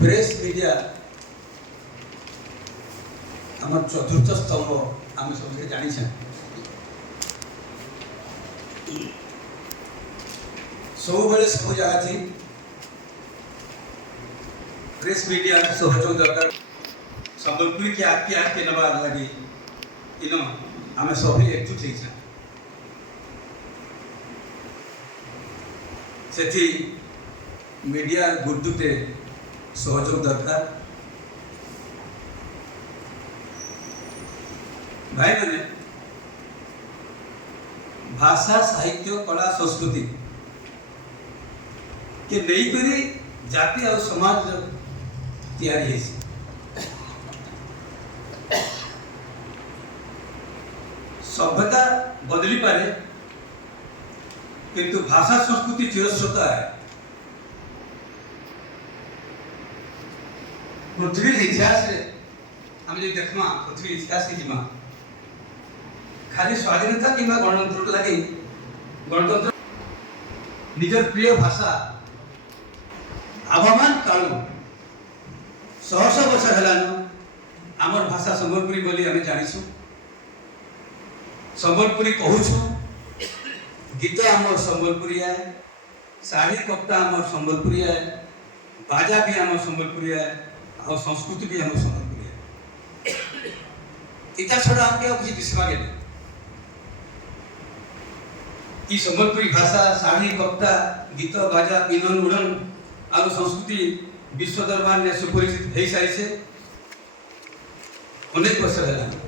Press media आम चतुर्थ स्तंभ आम सब जानी सब बेले सब जगह थी प्रेस मीडिया सहयोग दरकार संबलपुर के आगे नवा लगी इन आम सब एकजुट से मीडिया गुरुते सहयोग दरकार भाई मैंने भाषा साहित्य कला संस्कृति के नहीं करी जाति और समाज तैयारी है सभ्यता बदली पारे किंतु भाषा संस्कृति चिरस्रोता है। पृथ्वी इतिहास आम जो देखमा पृथ्वी इतिहास की जीमा खाली स्वाधीनता कि गणतंत्र लगे गणतंत्र निजर प्रिय भाषा आवामान काल 100 वर्ष हेलान आमर भाषा संबलपुरी बोली आम जानिछु संबलपुरी कहूछु गीत आमर संबलपुरी है साड़ी कप्ता आमर संबलपुरी है बाजा भी आमर संबलपुरी है और संस्कृति भी आमर संबलपुरी है इतना छोड़ा हमके और किसी दिशा के नहीं कि संबलपुरी भाषा साड़ी कप्ता गीत बाजा पिनन उड़न और संस्कृति विश्व दरबार में सुपरिचित हो सारी से अनेक वर्ष है।